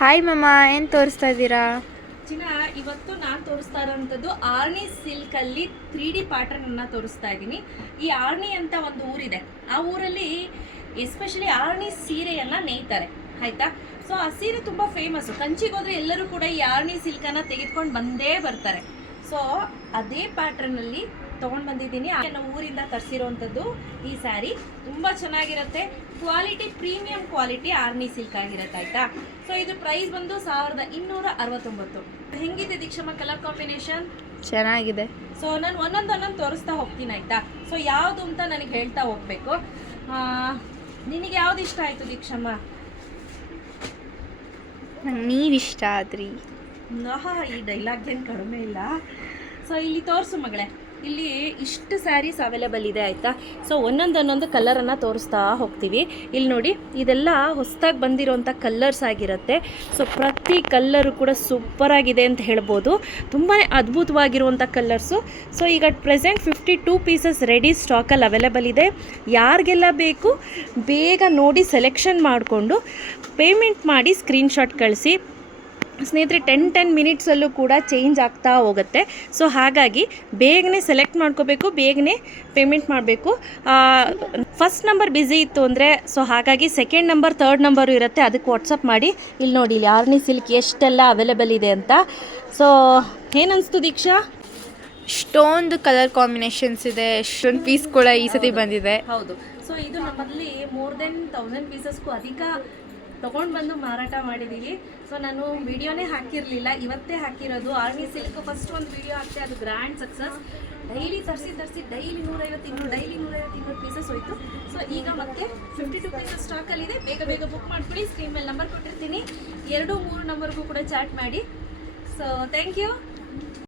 Hi ಮಮ್ಮ, ಏನು ತೋರಿಸ್ತಾ ಇದ್ದೀರಾ? ಚಿನ್ನ, ಇವತ್ತು ನಾನು ತೋರಿಸ್ತಾ ಇರೋಂಥದ್ದು ಆರ್ನಿ ಸಿಲ್ಕಲ್ಲಿ 3D ಪ್ಯಾಟರ್ನನ್ನು ತೋರಿಸ್ತಾ ಇದ್ದೀನಿ. ಈ ಆರ್ನಿ ಅಂತ ಒಂದು ಊರಿದೆ. ಆ ಊರಲ್ಲಿ ಎಸ್ಪೆಷಲಿ ಆರ್ನಿ ಸೀರೆಯನ್ನು ನೇಯ್ತಾರೆ, ಆಯಿತಾ. ಸೊ ಆ ಸೀರೆ ತುಂಬ ಫೇಮಸ್ಸು. ಕಂಚಿಗೆ ಹೋದರೆ ಎಲ್ಲರೂ ಕೂಡ ಈ ಆರ್ನಿ ಸಿಲ್ಕನ್ನು ತೆಗೆದುಕೊಂಡು ಬಂದೇ ಬರ್ತಾರೆ. ಸೊ ಅದೇ ಪ್ಯಾಟ್ರನಲ್ಲಿ ತೊಗೊಂಡು ಬಂದಿದ್ದೀನಿ. ನಾವು ಊರಿಂದ ತರಿಸಿರೋವಂಥದ್ದು ಈ ಸ್ಯಾರಿ ತುಂಬ ಚೆನ್ನಾಗಿರುತ್ತೆ. Quality premium quality Arni silk ಆಗಿರುತ್ತೆ, ಆಯಿತಾ. ಸೊ ಇದು ಪ್ರೈಸ್ ಬಂದು 1269. ಹೆಂಗಿದೆ ದೀಕ್ಷಮ್ಮ ಕಲರ್ ಕಾಂಬಿನೇಷನ್? ಚೆನ್ನಾಗಿದೆ. ಸೊ ನಾನು ಒಂದೊಂದು ತೋರಿಸ್ತಾ ಹೋಗ್ತೀನಿ, ಆಯಿತಾ. ಸೊ ಯಾವುದು ಅಂತ ನನಗೆ ಹೇಳ್ತಾ ಹೋಗಬೇಕು. ನಿನಗೆ ಯಾವ್ದು ಇಷ್ಟ ಆಯಿತು ದೀಕ್ಷಮ್ಮ? ನೀವಿಷ್ಟ ಆದ್ರಿ. ಈ ಡೈಲಾಗ್ ಏನು ಕಡಿಮೆ ಇಲ್ಲ. ಸೊ ಇಲ್ಲಿ ತೋರಿಸು ಮಗಳೇ, ಇಲ್ಲಿ ಇಷ್ಟು ಸ್ಯಾರೀಸ್ ಅವೈಲೇಬಲ್ ಇದೆ, ಆಯಿತಾ. ಸೊ ಒಂದೊಂದು ಕಲರನ್ನು ತೋರಿಸ್ತಾ ಹೋಗ್ತೀವಿ. ಇಲ್ಲಿ ನೋಡಿ, ಇದೆಲ್ಲ ಹೊಸದಾಗಿ ಬಂದಿರೋಂಥ ಕಲ್ಲರ್ಸ್ ಆಗಿರುತ್ತೆ. ಸೊ ಪ್ರತಿ ಕಲ್ಲರು ಕೂಡ ಸೂಪರಾಗಿದೆ ಅಂತ ಹೇಳ್ಬೋದು. ತುಂಬಾ ಅದ್ಭುತವಾಗಿರುವಂಥ ಕಲ್ಲರ್ಸು. ಸೊ ಈಗ ಪ್ರೆಸೆಂಟ್ 52 ಪೀಸಸ್ ರೆಡಿ ಸ್ಟಾಕಲ್ಲಿ ಅವೈಲೇಬಲ್ ಇದೆ. ಯಾರಿಗೆಲ್ಲ ಬೇಕು ಬೇಗ ನೋಡಿ ಸೆಲೆಕ್ಷನ್ ಮಾಡಿಕೊಂಡು ಪೇಮೆಂಟ್ ಮಾಡಿ ಸ್ಕ್ರೀನ್ಶಾಟ್ ಕಳಿಸಿ. ಸ್ನೇಹಿತರೆ, 10 ಮಿನಿಟ್ಸಲ್ಲೂ ಕೂಡ ಚೇಂಜ್ ಆಗ್ತಾ ಹೋಗುತ್ತೆ. ಸೊ ಹಾಗಾಗಿ ಬೇಗನೆ ಸೆಲೆಕ್ಟ್ ಮಾಡ್ಕೋಬೇಕು, ಬೇಗನೆ ಪೇಮೆಂಟ್ ಮಾಡಬೇಕು. ಫಸ್ಟ್ ನಂಬರ್ ಬ್ಯುಸಿ ಇತ್ತು ಅಂದರೆ, ಸೊ ಹಾಗಾಗಿ ಸೆಕೆಂಡ್ ನಂಬರ್, ಥರ್ಡ್ ನಂಬರು ಇರುತ್ತೆ, ಅದಕ್ಕೆ ವಾಟ್ಸಪ್ ಮಾಡಿ. ಇಲ್ಲಿ ನೋಡಿ, ಇಲ್ಲಿ ಆರ್ನಿ ಸಿಲ್ಕ್ ಎಷ್ಟೆಲ್ಲ ಅವೈಲೇಬಲ್ ಇದೆ ಅಂತ. ಸೊ ಏನನ್ನಿಸ್ತು ದೀಕ್ಷಾ? ಇಷ್ಟೊಂದು ಕಲರ್ ಕಾಂಬಿನೇಷನ್ಸ್ ಇದೆ, ಎಷ್ಟೊಂದು ಪೀಸ್ ಕೂಡ ಈ ಸತಿ ಬಂದಿದೆ. ಹೌದು. ಸೊ ಇದು ನಮ್ಮಲ್ಲಿ ಮೋರ್ ದೆನ್ 1000 ಪೀಸಸ್ಗೂ ಅಧಿಕ ತೊಗೊಂಡು ಬಂದು ಮಾರಾಟ ಮಾಡಿದ್ದೀವಿ. ಸೊ ನಾನು ವಿಡಿಯೋನೇ ಹಾಕಿರಲಿಲ್ಲ, ಇವತ್ತೇ ಹಾಕಿರೋದು. ಆರ್ನಿ ಸಿಲ್ಕ್ ಫಸ್ಟ್ ಒಂದು ವಿಡಿಯೋ ಹಾಕ್ತೆ, ಅದು ಗ್ರ್ಯಾಂಡ್ ಸಕ್ಸಸ್. ಡೈಲಿ ತರಿಸಿ ಡೈಲಿ 150 ಪೀಸಸ್ ಹೋಯಿತು. ಸೊ ಈಗ ಮತ್ತೆ 52 ಪೀಸಸ್ ಸ್ಟಾಕಲ್ಲಿದೆ. ಬೇಗ ಬುಕ್ ಮಾಡ್ಕೊಳ್ಳಿ. ಸ್ಕ್ರೀನ್ ಮೇಲೆ ನಂಬರ್ ಕೊಟ್ಟಿರ್ತೀನಿ. 2-3 ನಂಬರ್ಗೂ ಕೂಡ ಚಾಟ್ ಮಾಡಿ. So thank you.